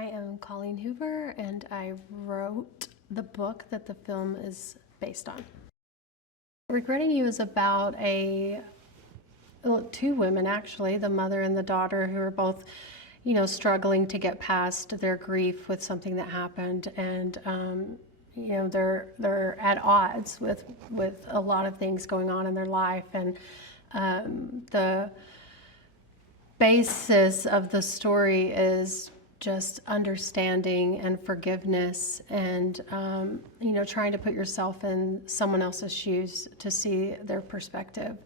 I am Colleen Hoover, and I wrote the book that the film is based on. Regretting You is about two women, actually, the mother and the daughter, who are both, struggling to get past their grief with something that happened, and they're at odds with a lot of things going on in their life, and the basis of the story is just understanding and forgiveness, and trying to put yourself in someone else's shoes to see their perspective.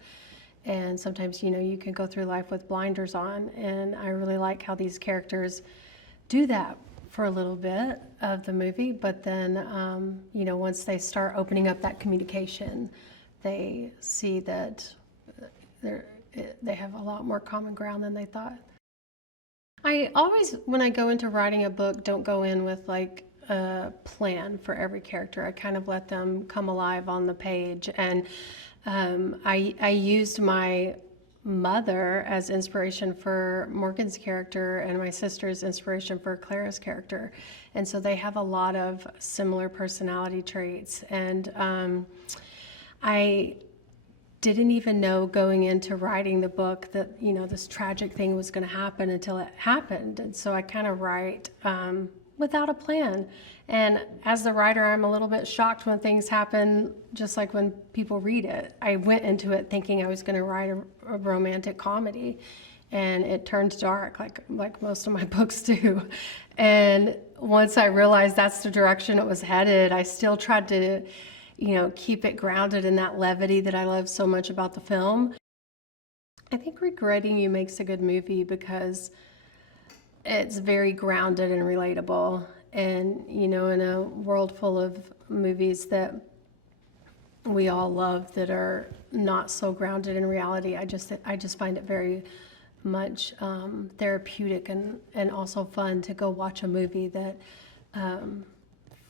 And sometimes you can go through life with blinders on, and I really like how these characters do that for a little bit of the movie, but then once they start opening up that communication, they see that they have a lot more common ground than they thought. I always, when I go into writing a book, don't go in with like a plan for every character. I kind of let them come alive on the page, and I used my mother as inspiration for Morgan's character, and my sister as inspiration for Clara's character, and so they have a lot of similar personality traits, and I didn't even know going into writing the book that this tragic thing was going to happen until it happened. And so I kind of write without a plan, and as the writer, I'm a little bit shocked when things happen, just like when people read it. I went into it thinking I was going to write a romantic comedy, and it turned dark, like most of my books do. And once I realized that's the direction it was headed, I still tried to keep it grounded in that levity that I love so much about the film. I think Regretting You makes a good movie because it's very grounded and relatable. And, in a world full of movies that we all love that are not so grounded in reality, I just find it very much therapeutic and also fun to go watch a movie that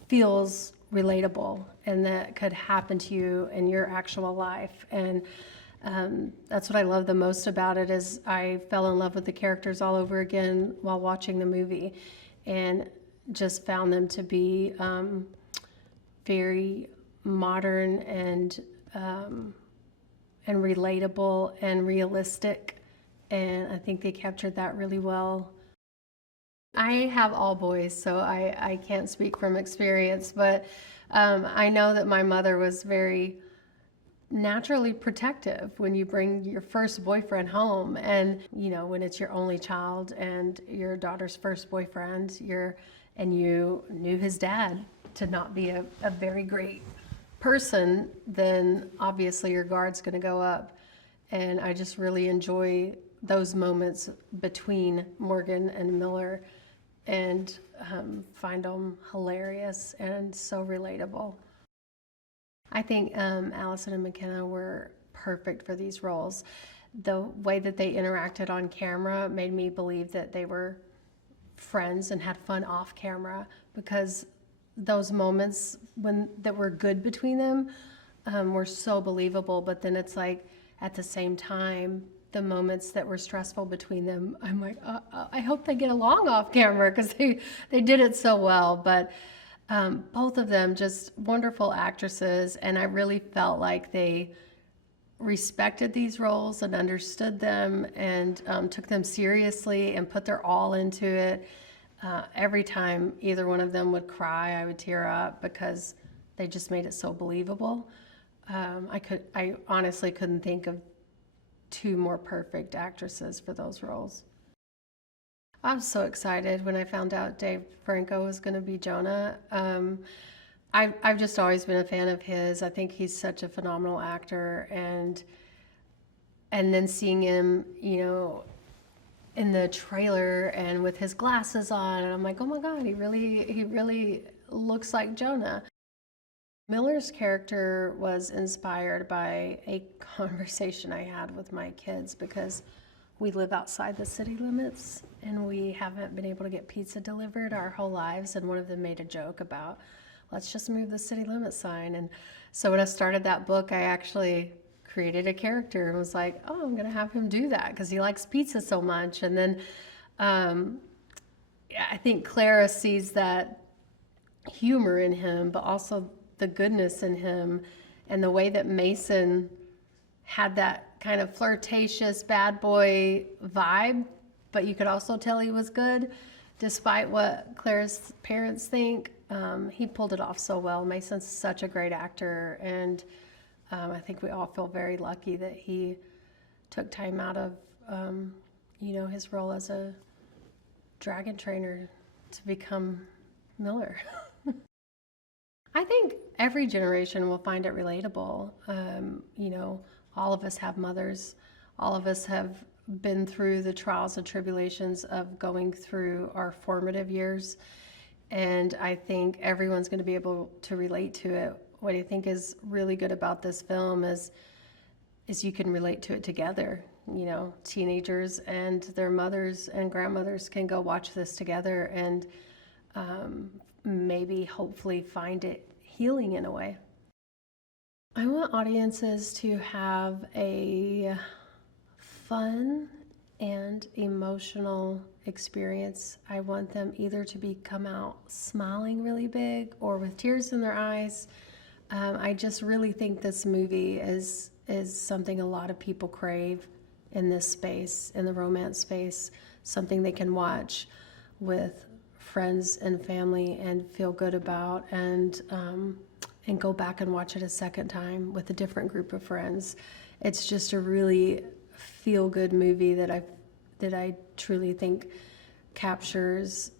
feels relatable and that could happen to you in your actual life. And that's what I love the most about it, is I fell in love with the characters all over again while watching the movie, and just found them to be very modern and relatable and realistic, and I think they captured that really well. I have all boys, so I can't speak from experience, but I know that my mother was very naturally protective when you bring your first boyfriend home, and when it's your only child and your daughter's first boyfriend, and you knew his dad to not be a very great person, then obviously your guard's going to go up. And I just really enjoy those moments between Morgan and Miller, and find them hilarious and so relatable. I think Allison and Mckenna were perfect for these roles. The way that they interacted on camera made me believe that they were friends and had fun off camera, because those moments that were good between them were so believable. But then it's like, at the same time, the moments that were stressful between them, I'm like, I hope they get along off camera, because they did it so well. But both of them just wonderful actresses, and I really felt like they respected these roles and understood them, and took them seriously and put their all into it. Every time either one of them would cry, I would tear up, because they just made it so believable. I honestly couldn't think of two more perfect actresses for those roles. I was so excited when I found out Dave Franco was going to be Jonah. I've just always been a fan of his. I think he's such a phenomenal actor, and then seeing him, in the trailer and with his glasses on, and I'm like, oh my God, he really looks like Jonah. Miller's character was inspired by a conversation I had with my kids, because we live outside the city limits and we haven't been able to get pizza delivered our whole lives, and one of them made a joke about, let's just move the city limit sign. And so when I started that book, I actually created a character and was like, oh, I'm gonna have him do that because he likes pizza so much. And then I think Clara sees that humor in him, but also the goodness in him, and the way that Mason had that kind of flirtatious bad boy vibe, but you could also tell he was good, despite what Clara's parents think. He pulled it off so well. Mason's such a great actor, and I think we all feel very lucky that he took time out of, his role as a dragon trainer to become Miller. I think every generation will find it relatable. All of us have mothers. All of us have been through the trials and tribulations of going through our formative years. And I think everyone's going to be able to relate to it. What I think is really good about this film is you can relate to it together. Teenagers and their mothers and grandmothers can go watch this together and maybe hopefully find it healing in a way. I want audiences to have a fun and emotional experience. I want them either to come out smiling really big or with tears in their eyes. I just really think this movie is something a lot of people crave in this space, in the romance space, something they can watch with friends and family and feel good about, and go back and watch it a second time with a different group of friends. It's just a really feel-good movie that I truly think captures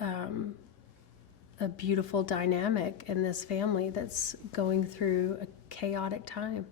a beautiful dynamic in this family that's going through a chaotic time.